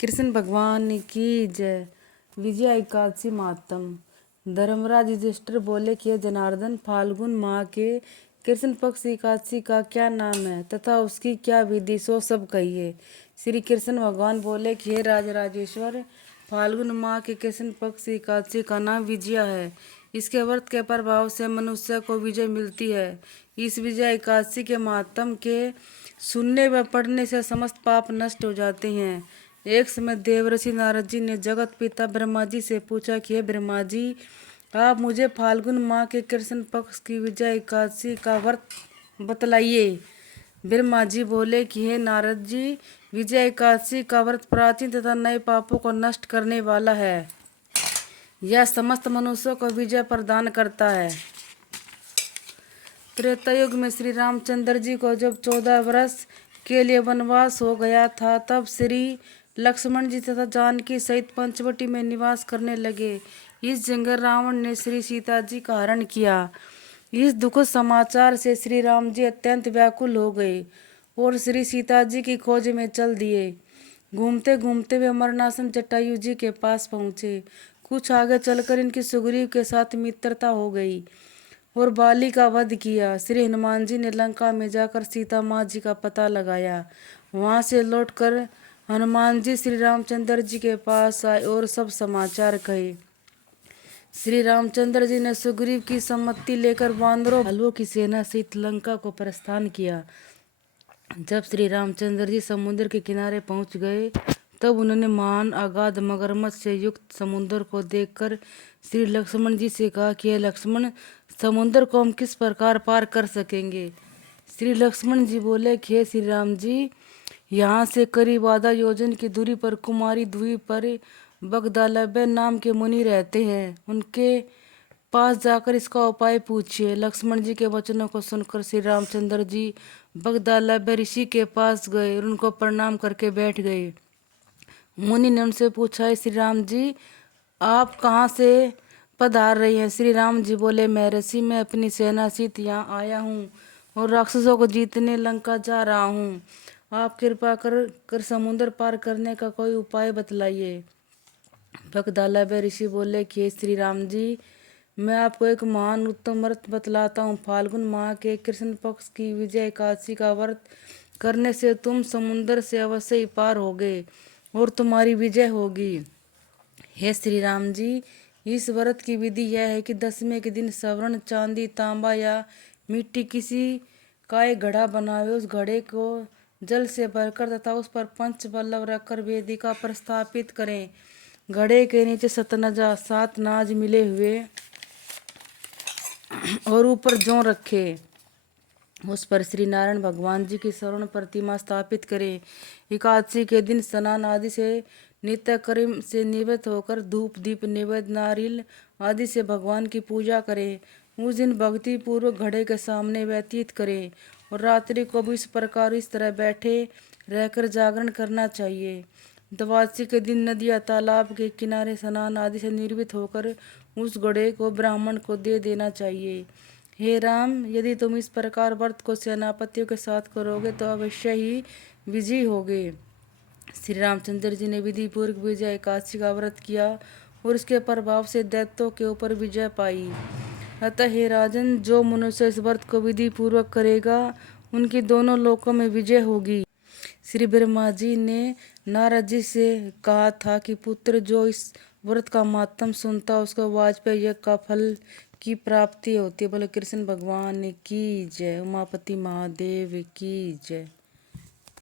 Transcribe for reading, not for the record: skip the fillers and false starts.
कृष्ण भगवान की जय। विजया एकादशी महात्म। धर्मराज युधिष्ठिर बोले कि हे जनार्दन, फाल्गुन माह के कृष्ण पक्ष एकादशी का क्या नाम है तथा उसकी क्या विधि, सो सब कहिए। श्री कृष्ण भगवान बोले कि हे राजराजेश्वर, फाल्गुन माह के कृष्ण पक्ष एकादशी का नाम विजया है। इसके व्रत के प्रभाव से मनुष्य को विजय मिलती है। इस विजय एकादशी के महात्म के सुनने व पढ़ने से समस्त पाप नष्ट हो जाते हैं। एक समय देवर्षि नारद जी ने जगत पिता ब्रह्मा जी से पूछा कि हे ब्रह्मा जी, आप मुझे फाल्गुन माह के कृष्ण पक्ष की विजय एकादशी का व्रत बतलाइए। ब्रह्मा जी बोले कि हे नारद जी, विजय एकादशी का व्रत प्राचीन तथा नए पापों को नष्ट करने वाला है। यह समस्त मनुष्यों को विजय प्रदान करता है। त्रेता युग में श्री रामचंद्र जी को जब 14 वर्ष के लिए वनवास हो गया था, तब श्री लक्ष्मण जी तथा जानकी सहित पंचवटी में निवास करने लगे। इस जगह रावण ने श्री सीता जी का हरण किया। इस दुखद समाचार से श्री राम जी अत्यंत व्याकुल हो गए और श्री सीता जी की खोज में चल दिए। घूमते घूमते वे मरणासन जटायु जी के पास पहुँचे। कुछ आगे चलकर इनकी सुग्रीव के साथ मित्रता हो गई और बाली का वध किया। श्री हनुमान जी ने लंका में जाकर सीता माँ जी का पता लगाया। वहां से लौटकर हनुमान जी श्री रामचंद्र जी के पास आए और सब समाचार कहे। श्री रामचंद्र जी ने सुग्रीव की सम्मति लेकर वानरों भालुओं की सेना सहित लंका को प्रस्थान किया। जब श्री रामचंद्र जी समुद्र के किनारे पहुंच गए, तब उन्होंने महान अगाध मगरमच्छ से युक्त समुद्र को देखकर श्री लक्ष्मण जी से कहा कि हे लक्ष्मण, समुद्र को हम किस प्रकार पार कर सकेंगे। श्री लक्ष्मण जी बोले कि हे श्री राम जी, यहाँ से करीब आधा योजन की दूरी पर कुमारी द्वीप पर बगदालभ्य नाम के मुनि रहते हैं। उनके पास जाकर इसका उपाय पूछिए। लक्ष्मण जी के वचनों को सुनकर श्री रामचंद्र जी बगदालभ्य ऋषि के पास गए और उनको प्रणाम करके बैठ गए। मुनि ने उनसे पूछा, श्री राम जी, आप कहाँ से पधार रही हैं। श्री राम जी बोले, मैं ऋषि, मैं अपनी सेना सहित यहाँ आया हूँ और राक्षसों को जीतने लंका जा रहा हूँ। आप कृपा कर समुद्र पार करने का कोई उपाय बतलाइए। बगदालभ्य ऋषि बोले कि श्री राम जी, मैं आपको एक महान उत्तम व्रत बतलाता हूँ। फाल्गुन माह के कृष्ण पक्ष की विजय एकादशी का व्रत करने से तुम समुद्र से अवश्य ही पार होगे और तुम्हारी विजय होगी। हे श्री राम जी, इस व्रत की विधि यह है कि 10वें के दिन स्वर्ण, चांदी, तांबा या मिट्टी किसी का एक घड़ा बनावे। उस घड़े को जल से भरकर तथा उस पर पंच पल्लव रखकर वेदिका पर स्थापित करें। घड़े के नीचे 7 नाज मिले हुए और ऊपर जौ रखे। उस पर श्री नारायण भगवान जी की स्वर्ण प्रतिमा स्थापित करें। एकादशी के दिन स्नान आदि से नित्य कर्म से निवृत्त होकर धूप, दीप, नैवेद्य, नारियल आदि से भगवान की पूजा करें। उस दिन भक्ति पूर्वक घड़े के सामने व्यतीत करें और रात्रि को भी इस प्रकार इस तरह बैठे रहकर जागरण करना चाहिए। द्वादशी के दिन नदी या तालाब के किनारे स्नान आदि से निर्वृत्त होकर उस घड़े को ब्राह्मण को दे देना चाहिए। हे राम, यदि तुम इस प्रकार व्रत को सेनापतियों के साथ करोगे तो अवश्य ही विजयी होगे। श्री रामचंद्र जी ने विधि पूर्वक विजय एकादशी का व्रत किया और इसके प्रभाव से दैत्यों के ऊपर विजय पाई। अतः हे राजन, जो मनुष्य इस व्रत को विधि पूर्वक करेगा, उनकी दोनों लोकों में विजय होगी। श्री ब्रह्मा जी ने नारद जी से कहा था कि पुत्र जो इस व्रत का महात्म सुनता, उसको वाजपेयी यज्ञ का फल की प्राप्ति होती है। बोले कृष्ण भगवान की जय। उमापति महादेव की जय।